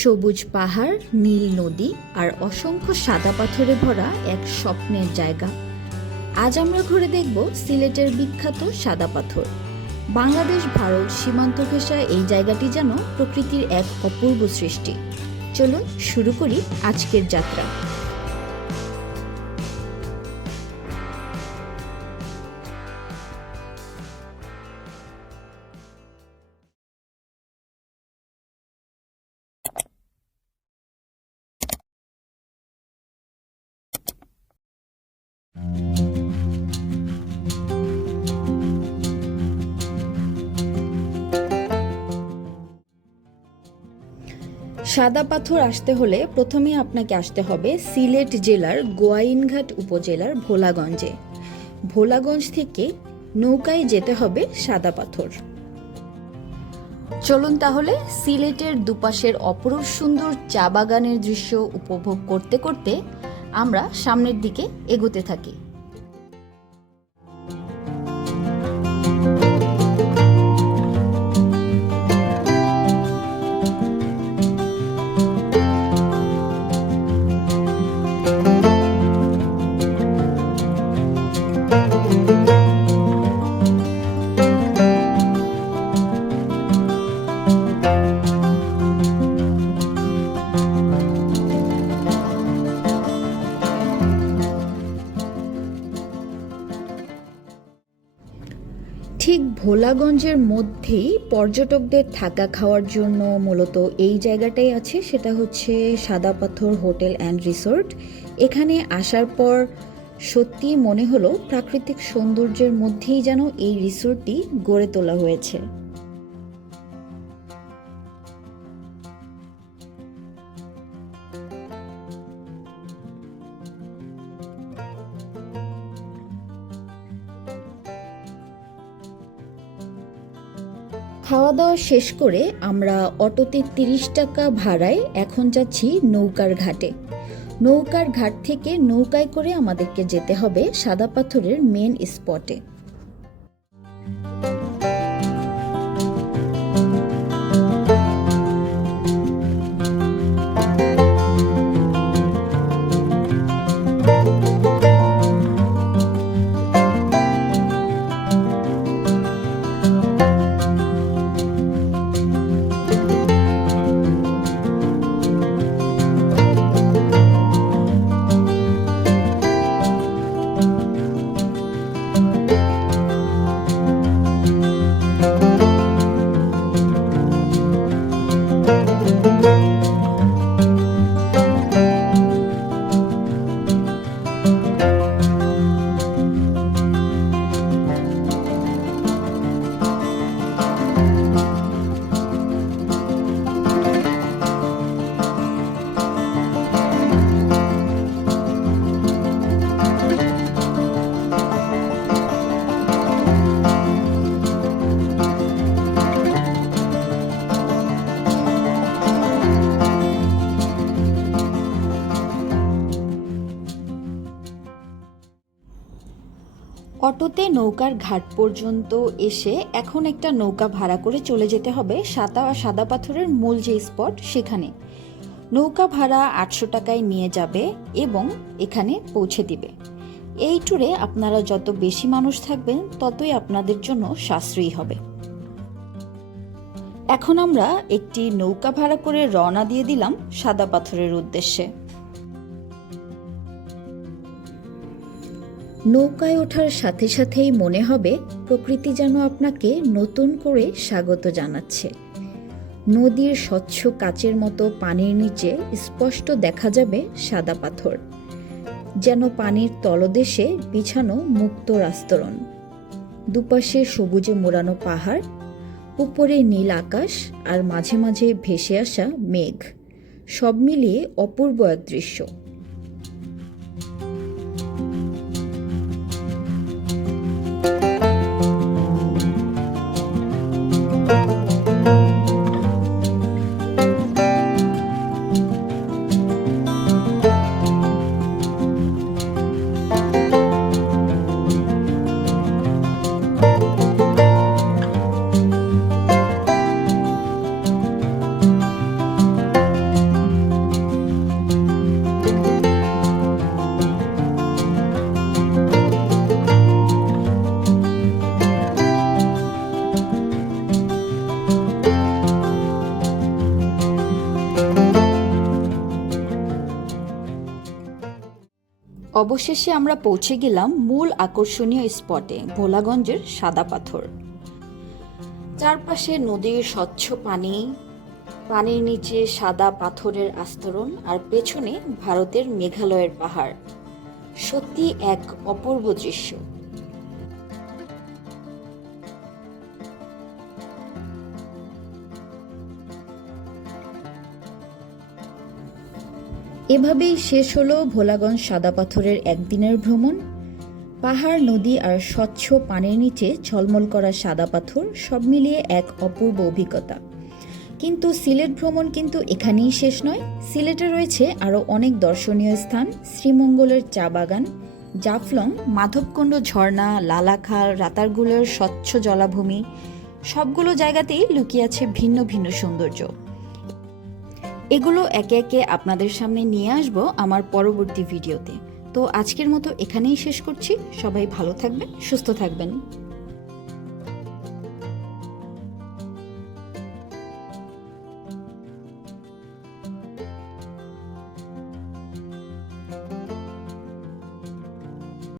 সবুজ পাহাড়, নীল নদী আর অসংখ্য সাদা পাথরে ভরা এক স্বপ্নের জায়গা। আজ আমরা ঘুরে দেখব সিলেটের বিখ্যাত সাদা পাথর। বাংলাদেশ ভারত সীমান্ত ঘেঁষা এই জায়গাটি যেন প্রকৃতির এক অপূর্ব সৃষ্টি। চলুন শুরু করি আজকের যাত্রা। সাদা পাথর আসতে হলে প্রথমে আপনাকে আসতে হবে সিলেট জেলার গোয়াইনঘাট উপজেলার ভোলাগঞ্জে। ভোলাগঞ্জ থেকে নৌকায় যেতে হবে সাদা পাথর। চলুন তাহলে সিলেটের দুপাশের অপরূপ সুন্দর চা বাগানের দৃশ্য উপভোগ করতে করতে আমরা সামনের দিকে এগোতে থাকি। ঠিক ভোলাগঞ্জের মধ্যেই পর্যটকদের থাকা খাওয়ার জন্য মূলত এই জায়গাটাই আছে, সেটা হচ্ছে সাদা পাথর হোটেল অ্যান্ড রিসোর্ট। এখানে আসার পর সত্যি মনে হলো প্রাকৃতিক সৌন্দর্যের মধ্যেই যেন এই রিসোর্টটি গড়ে তোলা হয়েছে। খাওয়া দাওয়া শেষ করে আমরা অটোতে 30 টাকা ভাড়ায় এখন যাচ্ছি নৌকার ঘাটে। নৌকার ঘাট থেকে নৌকায় করে আমাদেরকে যেতে হবে সাদা পাথরের মেন স্পটে। অটোতে নৌকার ঘাট পর্যন্ত এসে এখন একটা নৌকা ভাড়া করে চলে যেতে হবে সাদা পাথরের মূল যে স্পট সেখানে। নৌকা ভাড়া 800 টাকায় নিয়ে যাবে এবং এখানে পৌঁছে দিবে। এই ট্যুরে আপনারা যত বেশি মানুষ থাকবেন ততই আপনাদের জন্য সাশ্রয়ী হবে। এখন আমরা একটি নৌকা ভাড়া করে রওনা দিয়ে দিলাম সাদা পাথরের উদ্দেশ্যে। নৌকায় ওঠার সাথে সাথেই মনে হবে প্রকৃতি যেন আপনাকে নতুন করে স্বাগত জানাচ্ছে। নদীর স্বচ্ছ কাচের মতো পানির নিচে স্পষ্ট দেখা যাবে সাদা পাথর, যেন পানির তলদেশে বিছানো মুক্ত আস্তরণ। দুপাশে সবুজে মোড়ানো পাহাড়, উপরে নীল আকাশ আর মাঝে মাঝে ভেসে আসা মেঘ, সব মিলিয়ে অপূর্ব এক দৃশ্য। অবশেষে আমরা পৌঁছে গেলাম মূল আকর্ষণীয় স্পটে, ভোলাগঞ্জের সাদা পাথর। চারপাশে নদীর স্বচ্ছ পানি, পানির নিচে সাদা পাথরের আস্তরণ, আর পেছনে ভারতের মেঘালয়ের পাহাড়। সত্যি এক অপূর্ব দৃশ্য। এভাবেই শেষ হলো ভোলাগঞ্জ সাদা পাথরের একদিনের ভ্রমণ। পাহাড়, নদী আর স্বচ্ছ পানির নিচে ঝলমল করা সাদা পাথর সব মিলিয়ে এক অপূর্ব অভিজ্ঞতা। কিন্তু সিলেট ভ্রমণ কিন্তু এখানেই শেষ নয়। সিলেটে রয়েছে আরও অনেক দর্শনীয় স্থান। শ্রীমঙ্গলের চা বাগান, জাফলং, মাধবকুণ্ড ঝর্ণা, লালাখাল, রাতারগুলের স্বচ্ছ জলাভূমি, সবগুলো জায়গাতেই লুকিয়ে আছে ভিন্ন ভিন্ন সৌন্দর্য। এগুলো একে একে আপনাদের সামনে নিয়ে আসব আমার পরবর্তী ভিডিওতে। তো আজকের মতো এখানেই শেষ করছি। সবাই ভালো থাকবেন, সুস্থ থাকবেন।